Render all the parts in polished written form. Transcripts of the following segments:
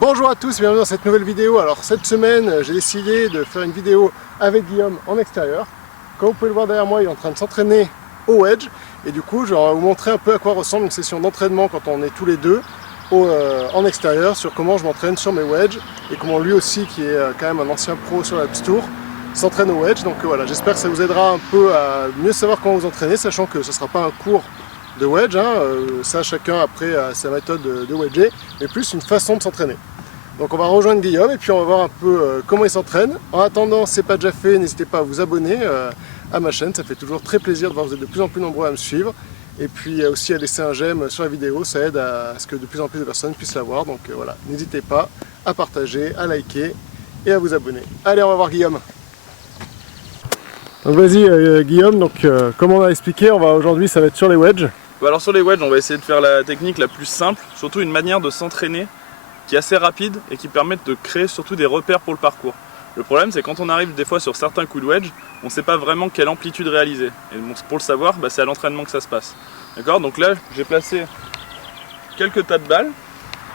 Bonjour à tous, bienvenue dans cette nouvelle vidéo. Alors cette semaine, j'ai décidé de faire une vidéo avec Guillaume en extérieur. Comme vous pouvez le voir derrière moi, il est en train de s'entraîner au wedge. Et du coup, je vais vous montrer un peu à quoi ressemble une session d'entraînement quand on est tous les deux en extérieur, sur comment je m'entraîne sur mes wedges et comment lui aussi, qui est quand même un ancien pro sur l'Alps Tour, s'entraîne au wedge. Donc voilà, j'espère que ça vous aidera un peu à mieux savoir comment vous entraîner, sachant que ce ne sera pas un cours de wedge, ça chacun après a sa méthode de wedger, mais plus une façon de s'entraîner. Donc on va rejoindre Guillaume et puis on va voir un peu comment il s'entraîne. En attendant, si ce n'est pas déjà fait, n'hésitez pas à vous abonner à ma chaîne, ça fait toujours très plaisir de voir que vous êtes de plus en plus nombreux à me suivre. Et puis aussi à laisser un j'aime sur la vidéo, ça aide à ce que de plus en plus de personnes puissent la voir. Donc voilà, n'hésitez pas à partager, à liker et à vous abonner. Allez, on va voir Guillaume. Donc vas-y Guillaume, donc comme on a expliqué, aujourd'hui ça va être sur les wedges. Alors sur les wedges, on va essayer de faire la technique la plus simple, surtout une manière de s'entraîner qui est assez rapide et qui permet de créer surtout des repères pour le parcours. Le problème, c'est quand on arrive des fois sur certains coups de wedge, on ne sait pas vraiment quelle amplitude réaliser. Et donc, pour le savoir, c'est à l'entraînement que ça se passe. D'accord? Donc là, j'ai placé quelques tas de balles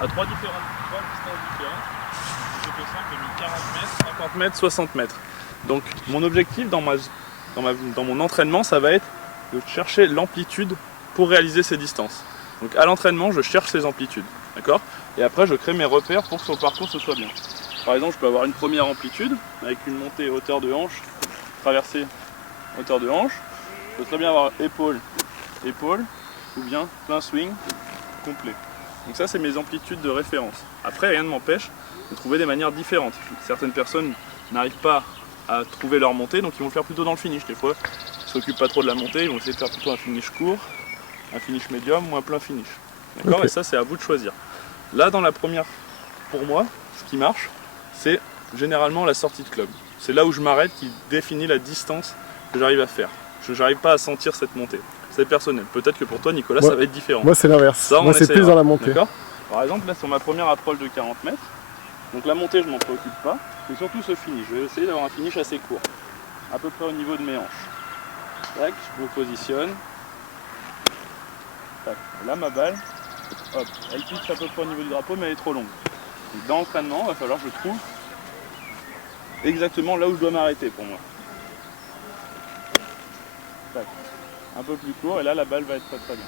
à trois distances différentes. C'est plus simple, j'ai mis 40 mètres, 50 mètres, 60 mètres. Donc mon objectif dans mon entraînement, ça va être de chercher l'amplitude pour réaliser ces distances. Donc à l'entraînement, je cherche ces amplitudes. D'accord? Et après, je crée mes repères pour que sur le parcours, ce soit bien. Par exemple, je peux avoir une première amplitude avec une montée hauteur de hanche, traversée hauteur de hanche. Je peux très bien avoir épaule, épaule, ou bien plein swing complet. Donc ça, c'est mes amplitudes de référence. Après, rien ne m'empêche de trouver des manières différentes. Certaines personnes n'arrivent pas à trouver leur montée, donc ils vont le faire plutôt dans le finish. Des fois, ils ne s'occupent pas trop de la montée, ils vont essayer de faire plutôt un finish court, un finish médium ou un plein finish. D'accord? Okay. Et ça, c'est à vous de choisir. Là, dans la première, pour moi, ce qui marche, c'est généralement la sortie de club. C'est là où je m'arrête qui définit la distance que j'arrive à faire. Je n'arrive pas à sentir cette montée. C'est personnel. Peut-être que pour toi, Nicolas, ça va être différent. Moi, c'est l'inverse. Moi, c'est plus dans la montée. Par exemple, là, sur ma première approche de 40 mètres, donc la montée, je ne m'en préoccupe pas. C'est surtout ce finish. Je vais essayer d'avoir un finish assez court, à peu près au niveau de mes hanches. Tac, je me positionne. Tac. Là, ma balle, hop, elle pitch à peu près au niveau du drapeau, mais elle est trop longue. Donc, dans l'entraînement, il va falloir que je trouve exactement là où je dois m'arrêter pour moi. Tac. Un peu plus court, et là, la balle va être très très bien.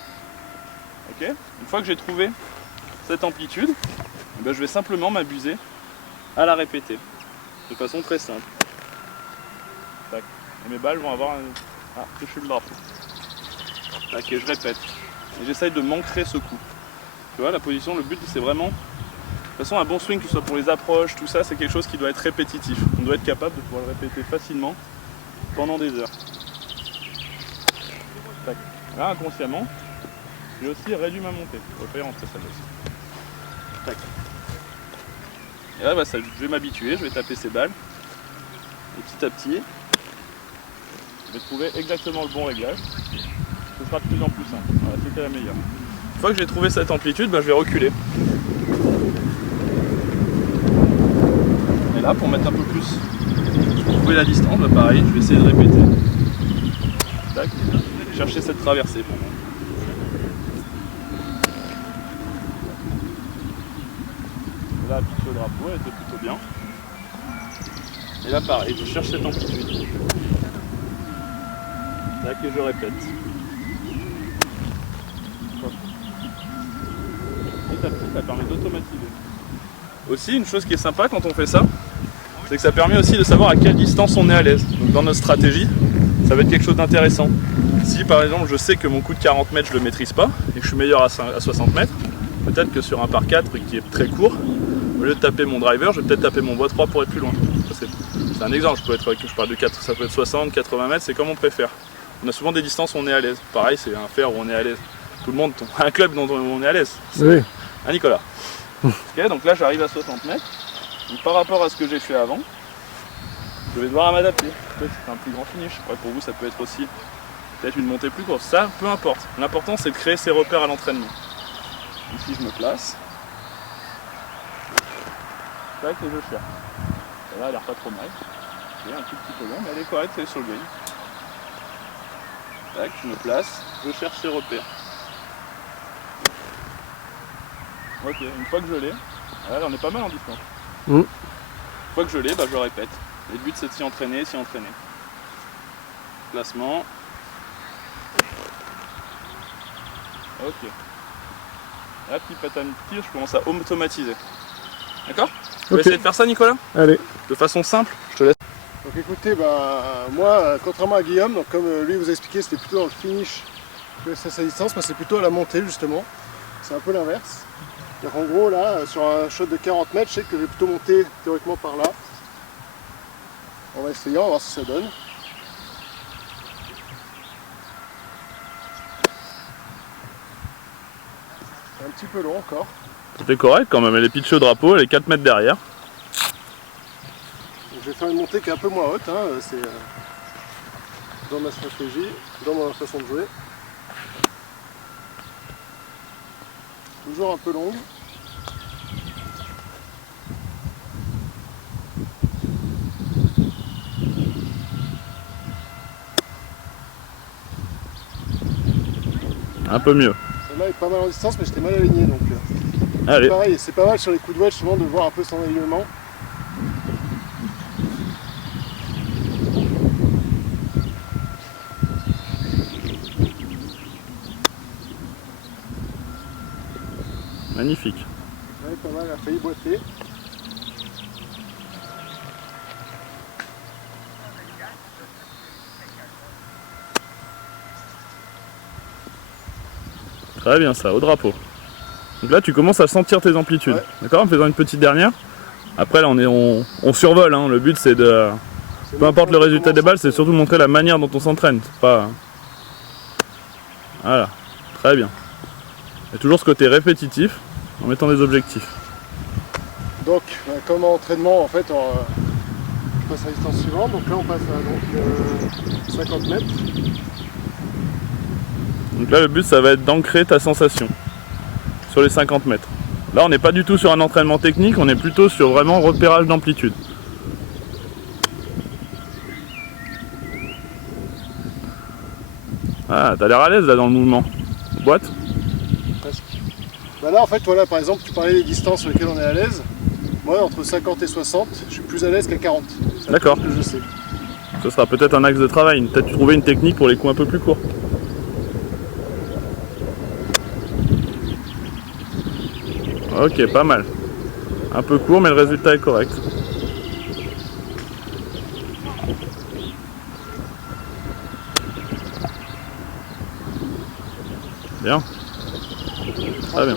Ok? Une fois que j'ai trouvé cette amplitude, je vais simplement m'abuser à la répéter de façon très simple. Tac. Et mes balles vont avoir touché le drapeau. Tac, et je répète. Et j'essaye de m'ancrer ce coup. Tu vois, la position, le but, c'est vraiment... De toute façon, un bon swing, que ce soit pour les approches, tout ça, c'est quelque chose qui doit être répétitif. On doit être capable de pouvoir le répéter facilement pendant des heures. Tac. Là, inconsciemment, j'ai aussi réduit ma montée. On va pas y rentrer celle-là aussi. Tac. Et là, je vais m'habituer, je vais taper ces balles. Et petit à petit, je vais trouver exactement le bon réglage. Ce sera de plus en plus simple. Voilà, c'était la meilleure. Une fois que j'ai trouvé cette amplitude, je vais reculer. Et là, pour mettre un peu plus, trouver la distance, pareil, je vais essayer de répéter. Tac. Chercher cette traversée pour moi. Et là, pitch au drapeau, elle était plutôt bien. Et là, pareil, je cherche cette amplitude. Tac, et je répète. Petit à petit, ça permet d'automatiser. Aussi, une chose qui est sympa quand on fait ça, c'est que ça permet aussi de savoir à quelle distance on est à l'aise. Donc dans notre stratégie, ça va être quelque chose d'intéressant. Si par exemple je sais que mon coup de 40 mètres je ne le maîtrise pas et que je suis meilleur à 60 mètres, peut-être que sur un par 4 qui est très court, au lieu de taper mon driver, je vais peut-être taper mon bois 3 pour être plus loin. C'est un exemple, je parle de 4, ça peut être 60, 80 mètres, c'est comme on préfère. On a souvent des distances où on est à l'aise. Pareil, c'est un fer où on est à l'aise. Tout le monde a un club dont on est à l'aise. Oui. Hein, Nicolas? Okay, donc là j'arrive à 60 mètres. Donc, par rapport à ce que j'ai fait avant, je vais devoir m'adapter. Peut-être c'est un plus grand finish. Ouais, pour vous, ça peut être aussi peut-être une montée plus courte. Ça, peu importe. L'important, c'est de créer ses repères à l'entraînement. Ici, je me place. Tac, et je cherche. Et là, elle a l'air pas trop mal. Elle est un tout petit peu long, mais elle est correcte, elle est sur le game. Tac, je me place. Je cherche ses repères. Ok, une fois que je l'ai, Là, on est pas mal en distance. Mmh. Une fois que je l'ai, je le répète. Et le but c'est de s'y entraîner, Placement. Ok. Là, petit pattern de tir, je commence à automatiser. D'accord? Tu vas essayer de faire ça, Nicolas? Allez. De façon simple, je te laisse. Donc écoutez, moi, contrairement à Guillaume, donc comme lui vous a expliqué, c'était plutôt dans le finish que ça à distance, moi c'est plutôt à la montée justement. C'est un peu l'inverse. En gros là, sur un shot de 40 mètres, je sais que je vais plutôt monter théoriquement par là. On va essayer, on va voir si ça donne. C'est un petit peu long encore. C'était correct quand même, elle est pitchée au drapeau, elle est 4 mètres derrière. Donc, je vais faire une montée qui est un peu moins haute, hein. C'est dans ma stratégie, dans ma façon de jouer. Toujours un peu longue. Un peu mieux. Celle-là est pas mal en distance, mais j'étais mal aligné, donc allez. pareil, c'est pas mal sur les coups de wedge souvent de voir un peu son alignement. Magnifique. Ouais, pas mal, elle a failli boiter. Très bien ça, au drapeau. Donc là tu commences à sentir tes amplitudes, ouais. D'accord, en faisant une petite dernière. Après là on survole, hein. Le but c'est de... Peu importe le résultat des balles, c'est surtout de montrer la manière dont on s'entraîne. Pas... Voilà, très bien. Et toujours ce côté répétitif en mettant des objectifs. Donc comme entraînement en fait, je passe à la distance suivante. Donc là on passe à 50 mètres. Donc là le but ça va être d'ancrer ta sensation sur les 50 mètres. Là on n'est pas du tout sur un entraînement technique, on est plutôt sur vraiment repérage d'amplitude. Ah, t'as l'air à l'aise là dans le mouvement. Boîte? Presque. Là en fait, voilà, par exemple, tu parlais des distances sur lesquelles on est à l'aise. Moi, entre 50 et 60, je suis plus à l'aise qu'à 40. D'accord. Que je sais. Ce sera peut-être un axe de travail, peut-être trouver une technique pour les coups un peu plus courts. Ok, pas mal. Un peu court, mais le résultat est correct. Bien. Très bien.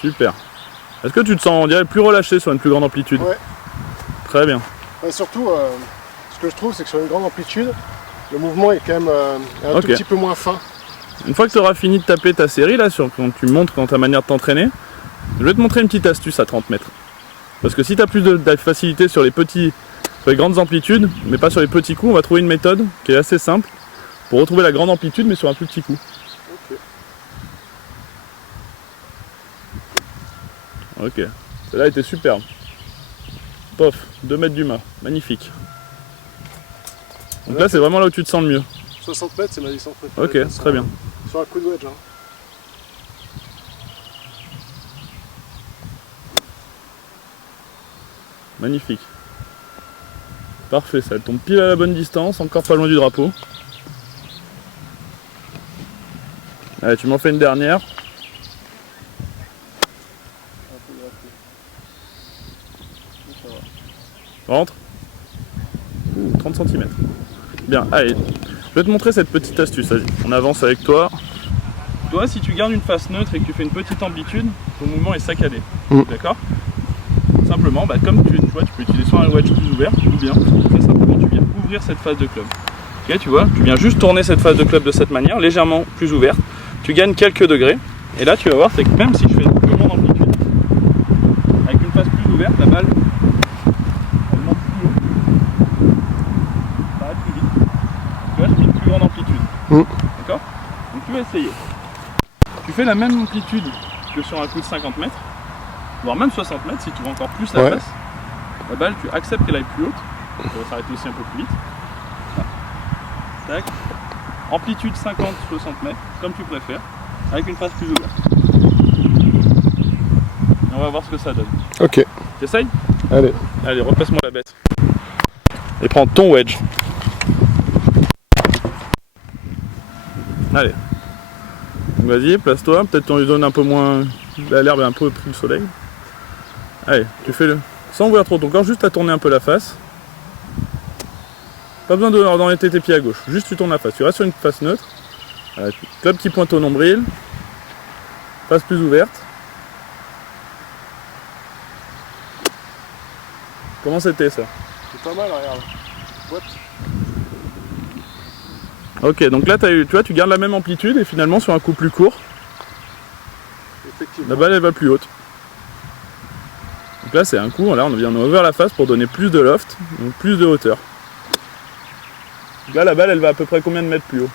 Super. Est-ce que tu te sens, on dirait, plus relâché sur une plus grande amplitude? Ouais. Très bien. Ouais, surtout, ce que je trouve, c'est que sur une grande amplitude, le mouvement est quand même un tout petit peu moins fin. Une fois que tu auras fini de taper ta série, là, quand tu montres dans ta manière de t'entraîner, je vais te montrer une petite astuce à 30 mètres. Parce que si tu as plus de facilité sur les grandes amplitudes, mais pas sur les petits coups, on va trouver une méthode qui est assez simple pour retrouver la grande amplitude, mais sur un plus petit coup. Ok. Celle-là était superbe. Pof, 2 mètres du mât. Magnifique. Donc là, c'est vraiment là où tu te sens le mieux. 60 mètres, c'est ma distance préférée. Ok, très bien. Sur un coup de wedge. Hein. Magnifique. Parfait, ça tombe pile à la bonne distance, encore pas loin du drapeau. Allez, tu m'en fais une dernière. Rentre. 30 cm. Bien, allez, je vais te montrer cette petite astuce, vas-y, on avance avec toi. Toi, si tu gardes une face neutre et que tu fais une petite amplitude, ton mouvement est saccadé, d'accord? Simplement, comme tu vois, tu peux utiliser soit un wedge plus ouvert, ou bien, très simplement, tu viens ouvrir cette face de club. Ok, tu vois, tu viens juste tourner cette face de club de cette manière, légèrement plus ouverte, tu gagnes quelques degrés, et là tu vas voir, c'est que même si je fais une plus grande amplitude, avec une face plus ouverte, la balle grande amplitude. D'accord? Donc tu vas essayer. Tu fais la même amplitude que sur un coup de 50 mètres, voire même 60 mètres si tu veux encore plus la face. La balle, tu acceptes qu'elle aille plus haute, ça va s'arrêter aussi un peu plus vite. tac. Amplitude 50-60 mètres, comme tu préfères, avec une face plus ouverte. On va voir ce que ça donne. Ok. T'essayes? Allez. Allez, repasse-moi la bête. Et prends ton wedge. Allez. Donc vas-y, place-toi. Peut-être qu'on lui donne un peu moins... L'herbe est un peu pris le soleil. Allez, tu fais le... Sans ouvrir trop ton corps, juste à tourner un peu la face. Pas besoin d'orienter tes pieds à gauche. Juste tu tournes la face. Tu restes sur une face neutre. Voilà, club qui pointe au nombril. Face plus ouverte. Comment c'était ça? C'est pas mal, regarde. What? Ok, donc là tu vois, tu gardes la même amplitude et finalement sur un coup plus court, Effectivement. la balle elle va plus haute. Donc là c'est un coup, là on a ouvert la face pour donner plus de loft, donc plus de hauteur. Donc là la balle elle va à peu près combien de mètres plus haut?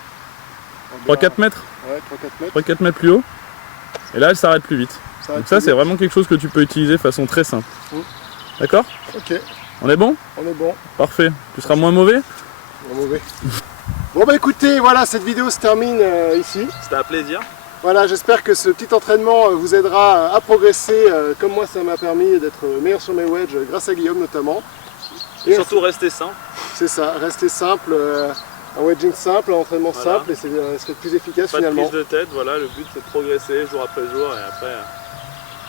3-4 mètres? Ouais, 3-4 mètres. 3-4 mètres plus haut. Et là elle s'arrête plus vite. Donc ça c'est vite. vraiment quelque chose que tu peux utiliser de façon très simple. D'accord? Ok, On est bon? on est bon. Parfait. Tu seras moins mauvais? Mauvais. Bon bah écoutez, voilà, cette vidéo se termine ici. C'était un plaisir. Voilà, j'espère que ce petit entraînement vous aidera à progresser, comme moi ça m'a permis d'être meilleur sur mes wedges, grâce à Guillaume notamment. Et surtout rester simple. C'est ça, rester simple, un wedging simple, un entraînement simple, et c'est le plus efficace Pas finalement. de prise de tête, voilà, le but c'est de progresser jour après jour et après...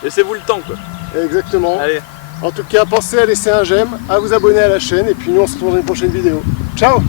Laissez-vous le temps quoi. Exactement. Allez. En tout cas, pensez à laisser un j'aime, à vous abonner à la chaîne, et puis nous on se retrouve dans une prochaine vidéo. Ciao!